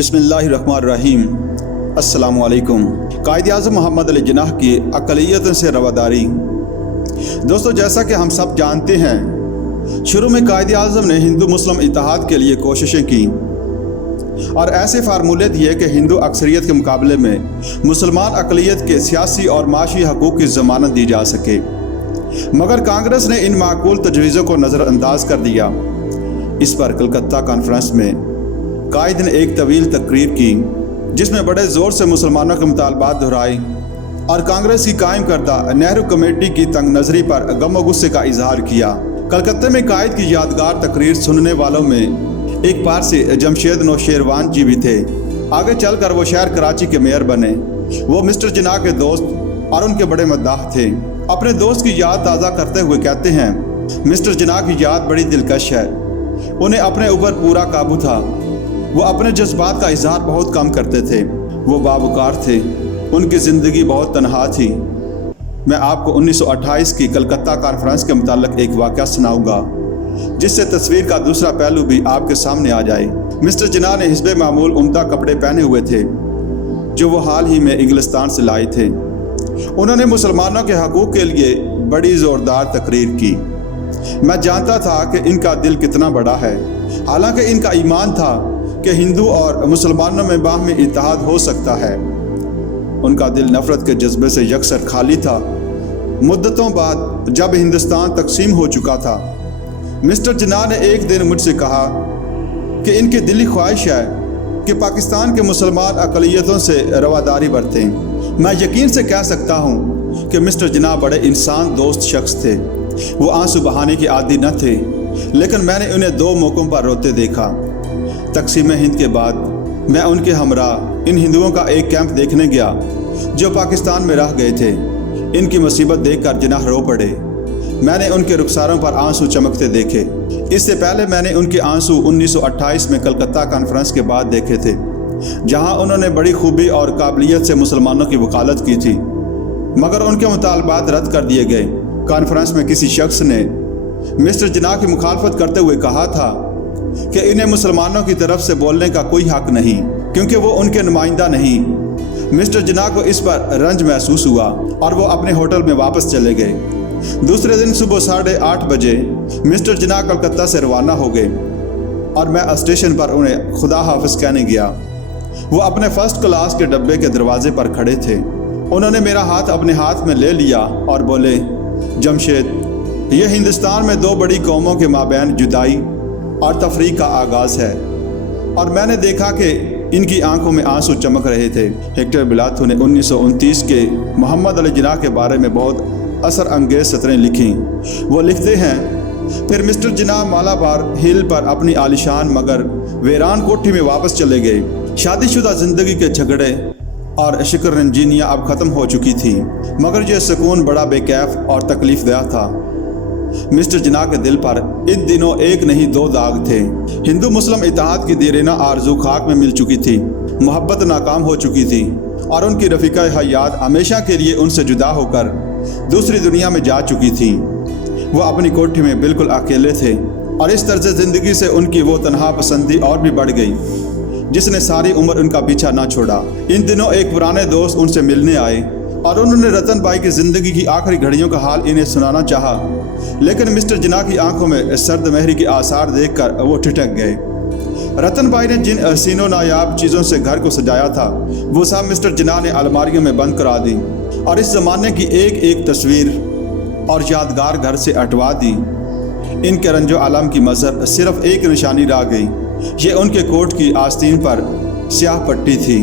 बिस्मिल्लाहिर्रहमानिर्रहीम। अस्सलामु अलैकुम। कायद-ए-आज़म मोहम्मद अली जिन्नाह की अक़लियत से रवादारी। दोस्तों, जैसा कि हम सब जानते हैं, शुरू में कायद-ए-आज़म ने हिंदू मुस्लिम इत्तेहाद के लिए कोशिशें की और ऐसे फार्मूले दिए कि हिंदू अक्सरियत के मुकाबले में मुसलमान अक़लियत के सियासी और माशी हकूक़ की ज़मानत दी जा सके, मगर कांग्रेस ने इन माकूल तजवीज़ों को नज़रअंदाज कर दिया। इस पर कलकत्ता कॉन्फ्रेंस में कायद ने एक तवील तकरीर की जिसमें बड़े ज़ोर से मुसलमानों के मुतालबात दोहराए और कांग्रेस की कायम करदा नेहरू कमेटी की तंग नज़री पर गम व गुस्से का इजहार किया। कलकत्ते में कायद की यादगार तकरीर सुनने वालों में एक पारसी जमशेद नौशेरवान जी भी थे। आगे चलकर वो शहर कराची के मेयर बने। वो मिस्टर जिन्नाह के दोस्त और उनके बड़े मद्दाह थे। अपने दोस्त की याद ताज़ा करते हुए कहते हैं, मिस्टर जिन्नाह की याद बड़ी दिलकश है। उन्हें अपने ऊपर पूरा काबू था। वो अपने जज्बात का इजहार बहुत कम करते थे। वो बावकार थे। उनकी ज़िंदगी बहुत तनहा थी। मैं आपको 1928 की कलकत्ता कॉन्फ्रेंस के मुताल्लिक एक वाक़या सुनाऊंगा जिससे तस्वीर का दूसरा पहलू भी आपके सामने आ जाए। मिस्टर जिन्नाह ने हिस्बे मामूल उम्दा कपड़े पहने हुए थे जो वो हाल ही में इंग्लिस्तान से लाए थे। उन्होंने मुसलमानों के हकूक़ के लिए बड़ी ज़ोरदार तकरीर की। मैं जानता था कि इनका दिल कितना बड़ा है। हालांकि इनका ईमान था कि हिंदू और मुसलमानों में बाहमी इत्तेहाद हो सकता है। उनका दिल नफ़रत के जज्बे से यकसर खाली था। मुद्दतों बाद जब हिंदुस्तान तकसीम हो चुका था, मिस्टर जिन्नाह ने एक दिन मुझसे कहा कि इनकी दिली ख्वाहिश है कि पाकिस्तान के मुसलमान अक़लियतों से रवादारी बरतें। मैं यकीन से कह सकता हूँ कि मिस्टर जिन्नाह बड़े इंसान दोस्त शख्स थे। वो आंसू बहाने के आदी न थे, लेकिन मैंने उन्हें 2 मौक़ों पर रोते देखा। तकसीम हिंद के बाद मैं उनके हमरा इन हिंदुओं का एक कैंप देखने गया जो पाकिस्तान में रह गए थे। इनकी मुसीबत देखकर जिन्नाह रो पड़े। मैंने उनके रुखसारों पर आंसू चमकते देखे। इससे पहले मैंने उनके आंसू 1928 में कलकत्ता कॉन्फ्रेंस के बाद देखे थे, जहां उन्होंने बड़ी खूबी और काबिलियत से मुसलमानों की वकालत की थी, मगर उनके मुतालबात रद्द कर दिए गए। कॉन्फ्रेंस में किसी शख्स ने मिस्टर जिन्नाह की मुखालफत करते हुए कहा था कि इन्हें मुसलमानों की तरफ से बोलने का कोई हक नहीं, क्योंकि वो उनके नुमाइंदा नहीं। मिस्टर जिन्नाह को इस पर रंज महसूस हुआ और वो अपने होटल में वापस चले गए। दूसरे दिन सुबह 8:30 बजे मिस्टर जिन्नाह कलकत्ता से रवाना हो गए और मैं स्टेशन पर उन्हें खुदा हाफिज कहने गया। वो अपने फर्स्ट क्लास के डब्बे के दरवाजे पर खड़े थे। उन्होंने मेरा हाथ अपने हाथ में ले लिया और बोले, जमशेद, ये हिंदुस्तान में 2 बड़ी कौमों के माबैन जुदाई और तफरीक का आगाज़ है। और मैंने देखा कि इनकी आंखों में आंसू चमक रहे थे। हेक्टर बिलातू ने 1929 के मोहम्मद अली जिन्नाह के बारे में बहुत असर अंगेज़ सतरें लिखीं। वो लिखते हैं, फिर मिस्टर जिन्नाह मालाबार हिल पर अपनी आलिशान मगर वीरान कोठी में वापस चले गए। शादीशुदा ज़िंदगी के झगड़े और शिकर रंजीनियाँ अब ख़त्म हो चुकी थी, मगर यह सुकून बड़ा बेकैफ और तकलीफ़देह था। मिस्टर जिन्नाह के दिल पर इन दिनों एक नहीं 2 दाग थे। हिंदू मुस्लिम इत्तेहाद की देरीना आरज़ू खाक में मिल चुकी थी। मोहब्बत नाकाम हो चुकी थी और उनकी रफ़ीक़ा हयात हमेशा के लिए उनसे जुदा होकर दूसरी दुनिया में जा चुकी थी। वो अपनी कोठी में बिल्कुल अकेले थे और इस तर्ज़ ज़िंदगी से उनकी वो तन्हा पसंदी और भी बढ़ गई जिसने सारी उम्र उनका पीछा ना छोड़ा। इन दिनों एक पुराने दोस्त उनसे मिलने आए और उन्होंने रतन भाई की ज़िंदगी की आखिरी घड़ियों का हाल इन्हें सुनाना चाहा, लेकिन मिस्टर जिन्नाह की आंखों में सर्द महरी के आसार देखकर वो ठिठक गए। रतन भाई ने जिन हसीनो नायाब चीज़ों से घर को सजाया था, वो सब मिस्टर जिन्नाह ने अलमारियों में बंद करा दी और इस ज़माने की एक एक तस्वीर और यादगार घर से हटवा दी। इनके रंजो आलम की मज़हर सिर्फ एक निशानी रह गई। ये उनके कोट की आस्तीन पर स्याह पट्टी थी।